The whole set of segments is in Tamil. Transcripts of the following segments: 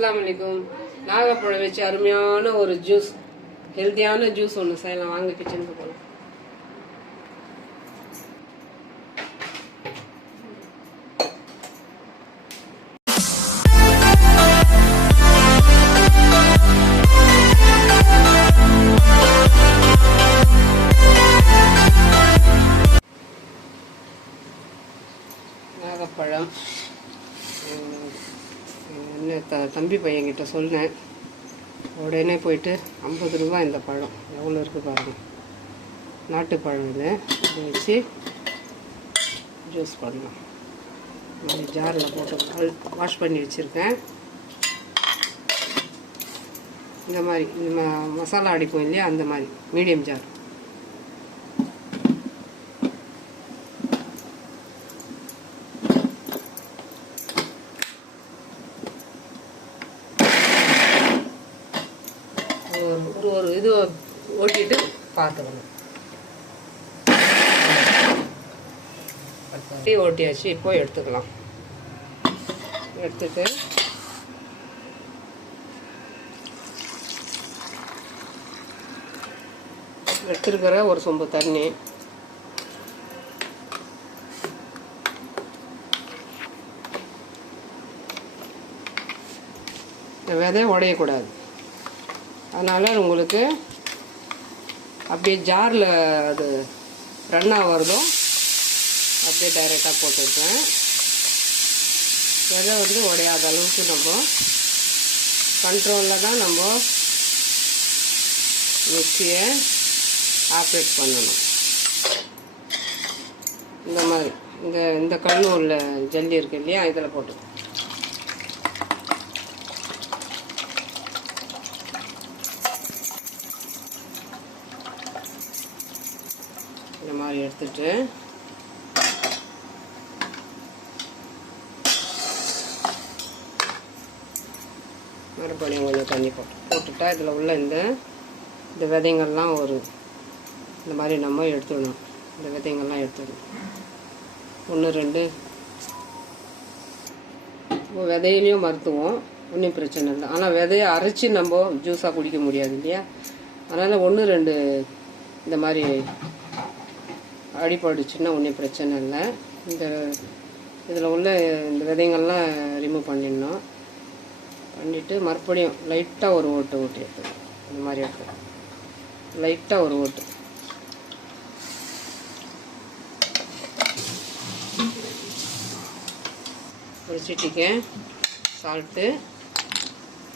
அஸ்ஸலாமு அலைக்கும். நாகப்பழம் வச்சு அருமையான ஒரு ஜூஸ், ஹெல்த்தியான ஜூஸ் ஒன்று செய்யலாம். வாங்க கிச்சனுக்கு போகலாம். நாகப்பழம் தம்பி பையன்கிட்ட சொன்னேன். உடனே போயிட்டு 50 ரூபா இந்த பழம் எவ்வளோ இருக்குது பாருங்கள். நாட்டுப்பழம் இதை வச்சு ஜூஸ் பண்ணலாம். இந்த ஜாரில் போட்டு வாஷ் பண்ணி வச்சுருக்கேன். இந்த மாதிரி இந்த மசாலா அடிப்போம் இல்லையா, அந்த மாதிரி மீடியம் ஜார். ஒரு இது ஓட்டிட்டு பார்த்துக்கணும். ஓட்டியாச்சு. இப்போ எடுத்துக்கலாம். எடுத்துட்டு எடுத்துருக்கிற ஒரு சொம்பு தண்ணி, விதை உடையக்கூடாது. அதனால் உங்களுக்கு அப்படியே ஜாரில் அது ரன்னாக வருதோ அப்படியே டைரெக்டாக போட்டுருக்கேன். விதை உடையாத அளவுக்கு நம்ம கண்ட்ரோலில் தான் நம்ம மிக்சியை ஆப்ரேட் பண்ணணும். இந்த மாதிரி இந்த கண்ணு உள்ள ஜல்லி இருக்கு இல்லையா, இதில் போட்டு இந்த மாதிரி எடுத்துட்டு மறுபடியும் கொஞ்சம் தண்ணி போட்டுட்டா இதில் உள்ள இந்த விதைங்கள்லாம் இந்த மாதிரி நம்ம எடுத்துடணும். இந்த விதைங்கள்லாம் எடுத்துடணும். 1 2 விதையிலையும் மருத்துவம் ஒன்றும் பிரச்சனை இல்லை. ஆனால் விதையை அரைச்சி நம்ம ஜூஸாக குடிக்க முடியாது இல்லையா. அதனால் 1 2 இந்த மாதிரி அடிபடுச்சுன்னா ஒன்றும் பிரச்சனை இல்லை. இதில் உள்ள இந்த விதைங்கள்லாம் ரிமூவ் பண்ணிடணும். பண்ணிவிட்டு மறுபடியும் லைட்டாக ஒரு ஓட்டு எடுத்துக்கணும். இந்த மாதிரி எடுத்து லைட்டாக ஒரு ஓட்டு. ஒரு சிட்டிக்கு சால்ட்டு,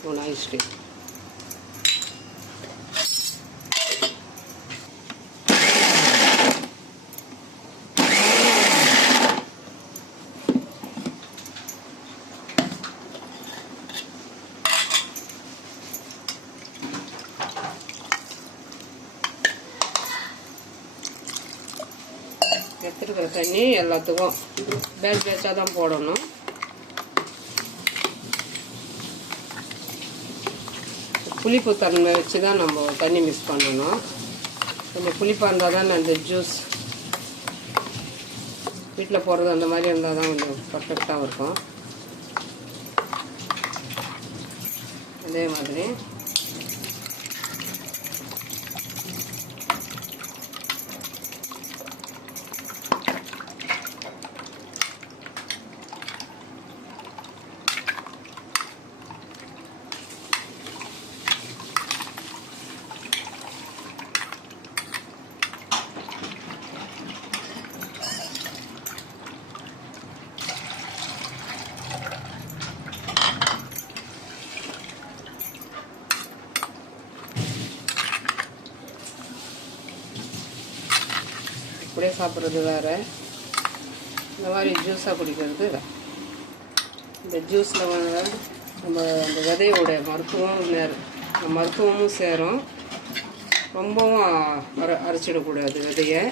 1 ஐஸ் டீ. எடுத்துருக்கிற தண்ணி எல்லாத்துக்கும் பேட்சாக தான் போடணும். புளிப்பு தன்மை வச்சு தான் நம்ம தண்ணி மிக்ஸ் பண்ணணும். கொஞ்சம் புளிப்பாக இருந்தால் தான் அந்த ஜூஸ் வீட்டில் போடுறது அந்த மாதிரி இருந்தால் தான் கொஞ்சம் பர்ஃபெக்டாக இருக்கும். அதே மாதிரி அப்படியே சாப்பிட்றது வேறு, இந்த மாதிரி ஜூஸாக குடிக்கிறது வேறு. இந்த ஜூஸில் நம்ம அந்த விதையோட மருத்துவமும் சேரும். ரொம்பவும் அரைச்சிடக்கூடாது. விதையை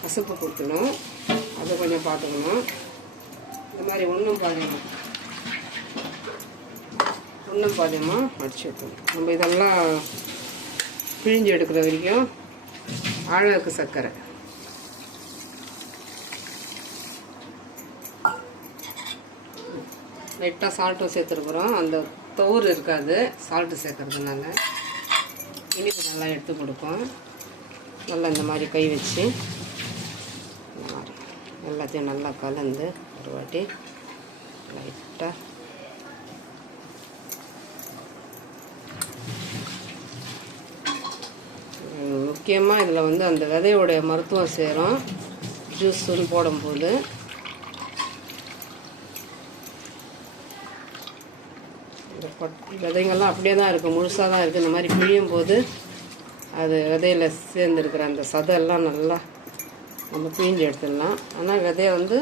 கசப்பு கொடுக்கணும். அதை கொஞ்சம் பார்த்துக்கணும். இந்த மாதிரி ஒன்றும் பாதியமாக அடிச்சு வைக்கணும். நம்ம இதெல்லாம் பிழிஞ்சு எடுக்கிற வரைக்கும் ஆழக்கு சர்க்கரை லைட்டாக சால்ட்டும் சேர்த்துருக்குறோம். அந்த தவுறு இருக்காது சால்ட்டு சேர்க்கறதுனால. இனிப்பு நல்லா எடுத்து கொடுக்கும். நல்லா இந்த மாதிரி கை வச்சு இந்த மாதிரி எல்லாத்தையும் நல்லா கலந்து ஒரு வாட்டி லைட்டாக முக்கியமாக இதில் வந்து அந்த விதையோடைய மருத்துவம் சேரும் ஜூஸ்ன்னு போடும்போது. விதைங்கள்லாம் அப்படியே தான் இருக்குது, முழுசாக தான் இருக்குது. இந்த மாதிரி பிழியும் போது அது விதையில் சேர்ந்துருக்கிற அந்த சதையெல்லாம் நல்லா நம்ம பிழிஞ்சு எடுத்துடலாம். ஆனால் விதையை வந்து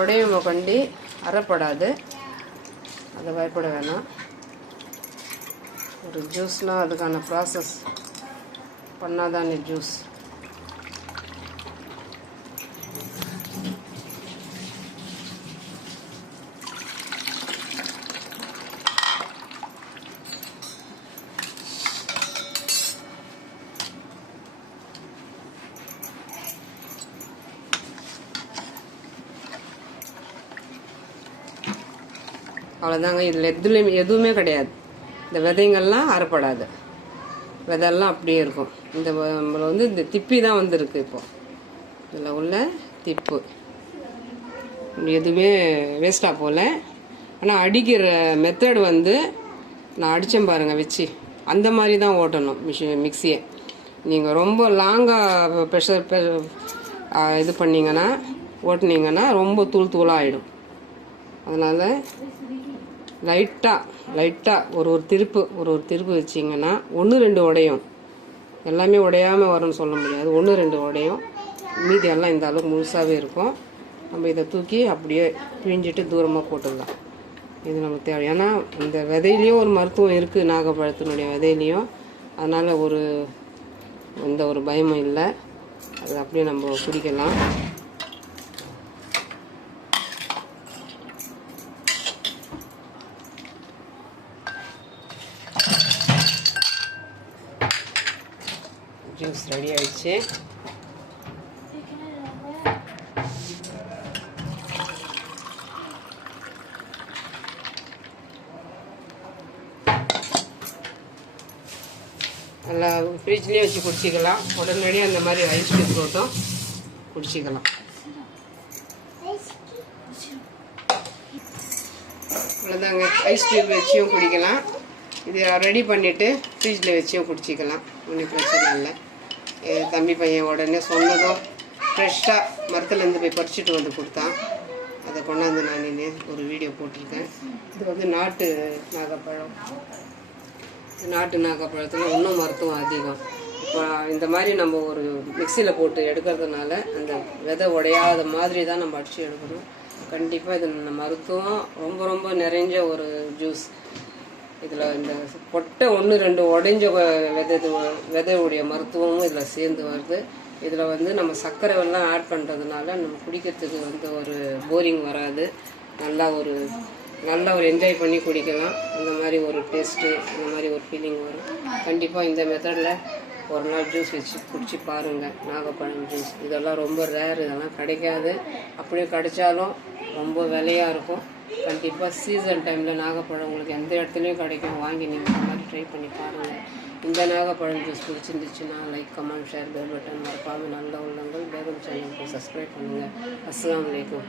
உடையும் கண்டி அறப்படாது, அதை பயப்பட வேணாம். ஒரு ஜூஸ்னால் அதுக்கான ப்ராசஸ் பண்ணாதானே ஜூஸ். அவ்வளோதாங்க. இதில் எதுவுமே கிடையாது. இந்த விதைங்கள்லாம் அறப்படாது, விதையெல்லாம் அப்படியே இருக்கும். இந்த நம்மளை வந்து இந்த திப்பி தான் வந்துருக்கு இப்போது. இதில் உள்ள திப்பு எதுவுமே வேஸ்ட்டாக போகல. ஆனால் அடிக்கிற மெத்தட் வந்து நான் அடித்தேன் பாருங்கள் வச்சு, அந்த மாதிரி தான் ஓட்டணும் மிக்சியை. நீங்கள் ரொம்ப லாங்காக ப்ரெஷர் இது பண்ணிங்கன்னா ஓட்டினீங்கன்னா ரொம்ப தூளாக ஆகிடும். அதனால் லைட்டாக ஒரு திருப்பு வச்சிங்கன்னா 1-2 உடையும். எல்லாமே உடையாமல் வரும்னு சொல்ல முடியாது, 1-2 உடையும். மீதி எல்லாம் இந்த அளவுக்கு முழுசாகவே இருக்கும். நம்ம இதை தூக்கி அப்படியே பிழிஞ்சிட்டு தூரமாக போட்டுடலாம். இது நமக்கு தேவை. ஏன்னா இந்த விதையிலையும் ஒரு மருத்துவம் இருக்குது, நாகப்பழத்தினுடைய விதையிலையும். அதனால் எந்த ஒரு பயமும் இல்லை. அது அப்படியே நம்ம குடிக்கலாம். ஜூஸ் ரெடி ஆயிடுச்சு. நல்லா ஃப்ரிட்ஜ்லேயே வச்சு குடிச்சிக்கலாம். உடனடியாக அந்த மாதிரி ஐஸ் க்யூப் போட்டும் குடிச்சிக்கலாம். அவ்வளோதாங்க. ஐஸ் க்யூப் வச்சியும் குடிக்கலாம். இது ரெடி பண்ணிவிட்டு ஃப்ரிட்ஜில் வச்சியும் குடிச்சிக்கலாம், ஒன்றும் பிரச்சனை இல்லை. தம்பி பையன் உடனே சொன்னதும் ஃப்ரெஷ்ஷாக மரத்துலேருந்து போய் பறிச்சுட்டு வந்து கொடுத்தான். அதை கொண்டாந்து நான் ஒரு வீடியோ போட்டிருக்கேன். இது வந்து நாட்டு நாகப்பழம். நாட்டு நாகப்பழத்தில் இன்னும் மருத்துவம் அதிகம். இப்போ இந்த மாதிரி நம்ம ஒரு மிக்சியில் போட்டு எடுக்கிறதுனால அந்த விதை உடையாத மாதிரி தான் நம்ம அடித்து எடுக்கணும். கண்டிப்பாக இது மருத்துவம் ரொம்ப ரொம்ப நிறைஞ்ச ஒரு ஜூஸ். இதில் இந்த பொட்டை 1-2 உடைஞ்ச விதையுடைய மருத்துவமும் இதில் சேர்ந்து வருது. இதில் வந்து நம்ம சர்க்கரை எல்லாம் ஆட் பண்ணுறதுனால நம்ம குடிக்கிறதுக்கு வந்து ஒரு போரிங் வராது. நல்லா ஒரு என்ஜாய் பண்ணி குடிக்கலாம். அந்த மாதிரி ஒரு டேஸ்ட்டு, அந்த மாதிரி ஒரு ஃபீலிங் வரும். கண்டிப்பாக இந்த மெத்தடில் ஒரு நாள் ஜூஸ் வச்சு குடிச்சு பாருங்கள். நாகப்பழம் ஜூஸ் இதெல்லாம் ரொம்ப ரேர், இதெல்லாம் கிடைக்காது. அப்படியே கிடைச்சாலும் ரொம்ப விலையாக இருக்கும். கண்டிப்பாக சீசன் டைமில் நாகப்பழம் உங்களுக்கு எந்த இடத்துலையும் கிடைக்கும். வாங்கி நீங்கள் இந்த மாதிரி ட்ரை பண்ணி பாருங்கள். இந்த நாகப்பழம் ஜூஸ் பிடிச்சிருந்துச்சுன்னா like, comment, share, bell button மறக்காமல் நல்ல உள்ளங்கள் பேகம் சேனலுக்கு சப்ஸ்கிரைப் பண்ணுங்கள். அஸ்ஸலாமு அலைக்கும்.